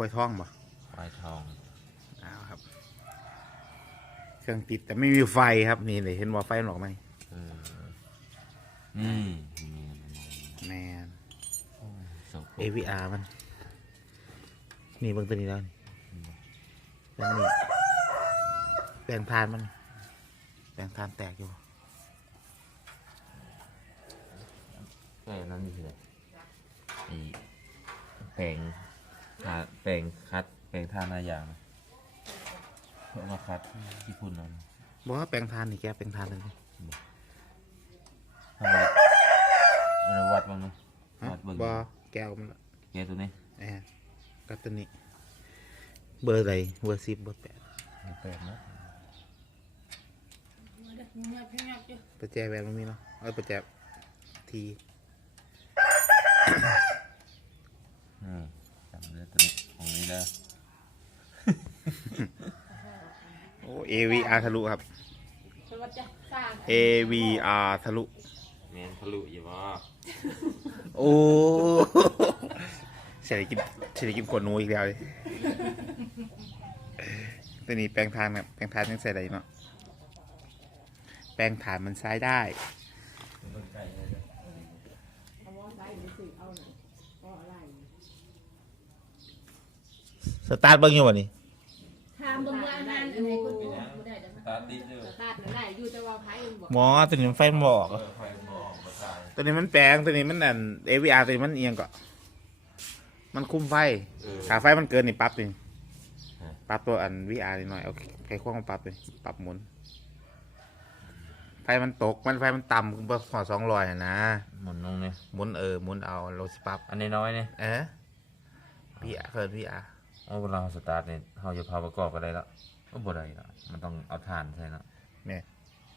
ล้วยทองบ่ควายทองเอาครับ เครื่องติดแต่ไม่มีไฟครับนี่เลยเห็นว่าไฟมันออกไหมเออนี่นี่แมนสอง AVR มัน นี่เบิ่งตัวนี้แล้วนี่แล้วนี่แบ่งทานมันแบ่งทานแตกอยู่แปลงนั้นนี่คืออะไรไอ้แปลง ทาแปลงคัดแปลงท่าหน้ายางเพื่อมาคัดที่พุ่นนั้นบอกว่าแบ่งทานนี่แกแบ่งทานเลยทำไมมันวัดบ้างไหมฮะวัดเบิ่งบอแก้วมันละแกตัวนี้แอบกับตัวนี้ เบอร์อะไรเบอร์สิบเบอร์แปดแปลงนะประแจแวนมันมีเนาะเออประแจที อืม จำได้ตัวนี้ของนี้แล้วโอ้ AVR ทะลุครับ AVR ทะลุ แมนทะลุอยู่ว่าโอ้เศรษฐกิจเศรษฐกิจคนหนูอีกแล้วเลยตัวนี้แปลงทานครับแปลงทานยังใส่ได้เนาะ แปลงฐานมันใช้ได้ สตาร์ทเบิ้งอยู่วะนี่ทำบางอย่างนั้นอันไหนก็ตัวบ่ได้จังตาดิดเลยสตาร์ทมันได้อยู่แต่ว่าไผมันบอกหมอตัวนี้มันไฟมันบออกเออไฟบอกประสายตัวนี้มันแปลงตัวนี้มันอัน AVR ตัวนี้มันเอียงก่อนมันคุมไฟเออ ขาไฟมันเกินนี่ปรั๊บนี่ฮะ ปรั๊บตัวอัน VR นิดหน่อยเอาไขควงมาปรั๊บเลยปรับหมุน ไฟมันตกมันไฟมันต่ำเบอร์ขอสองร้อยนะหมุนลงเนี่ยหมุนเออหมุนเอาเราสิปรับ อันนี้น้อยเนี่ยเออ VR เพิ่น VR เอาเวลาเราสตาร์ทเนี่ยเราจะพาประกอบกันได้แล้วก็บ่ได้ละมันต้องเอาถ่านใช่เนาะเนี่ย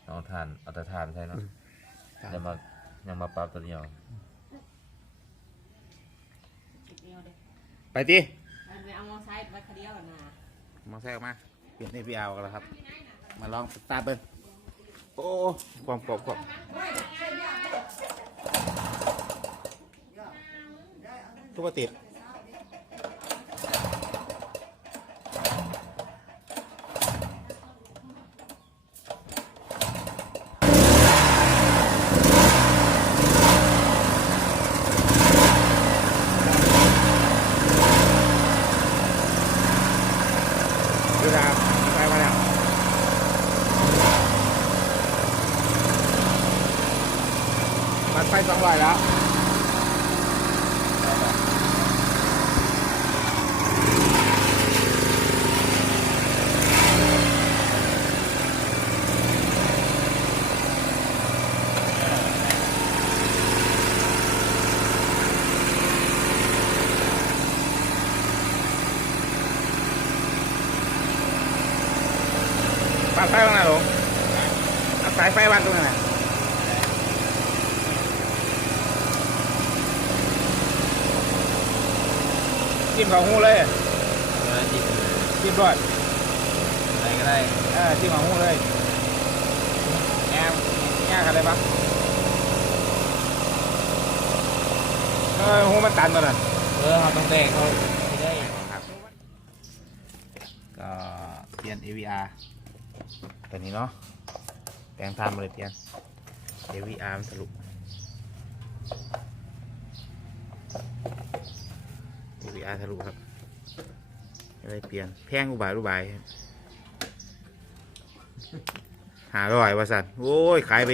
ต้องเอาถ่านเอาแต่ถ่านใช่เนาะถ่านจะมายังมาปรับตัวเดียวเดียวเด้ไปดิมันไปเอามอไซค์ไว้คันเดียวน่ะมองแทรกมาเปลี่ยน AVR กันแล้วครับ มาลองสตาร์ทเบิ้งโอ้ความกรอบความทุกติดดูดาวไปมาแล้วมัน ไปสองร้อยแล้วปัดไฟบ้างนะหลงเอาสายไฟวันตรงนั้นนะ จิ้มเขาหูเลยอะไรจิตจิ้มรอดอะไรก็ได้เออจิ้มเขาหูเลยแง่แง่กันเลยปะเออหูมันตันตัวน่ะเออเราต้องแดงเขาไม่ได้ครับก็เปลี่ยน AVR ตัวนี้เนาะแปลงทำมาเลยเปลี่ยน AVR มันทะ ลุ AVR ทะลุครับอะไรเปลี่ยนแพงอุบายอุบายหาร้อยว่าสันโอ้ยขายไป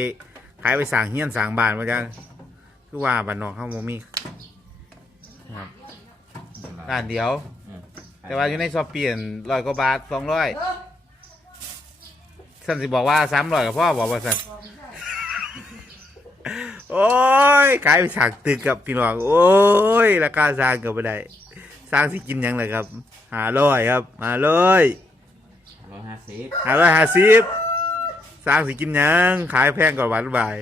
ขายไปสั่งเฮียนสั่งบานมาจังคือว่าบ้านนอกเข้าโมมีครับด้านเดียว แต่ว่าอยู่ในซอปเปลี่ยนร้อยกว่าบาทสองร้อยสันสิบอกว่าสามร้อยกับพ่อบอกว่าสันโอ้ยขายไปสั่งตึกกับพี่น้องโอ้ยราคาสร้างก็ไม่ได้ สร้างสิกินหยังเลยครับหาร้อยครับมาเลยร้อยห้าสิบ หาร้อยห้าสิบสร้างสิกินหยังขายแพงกว่าวันบาย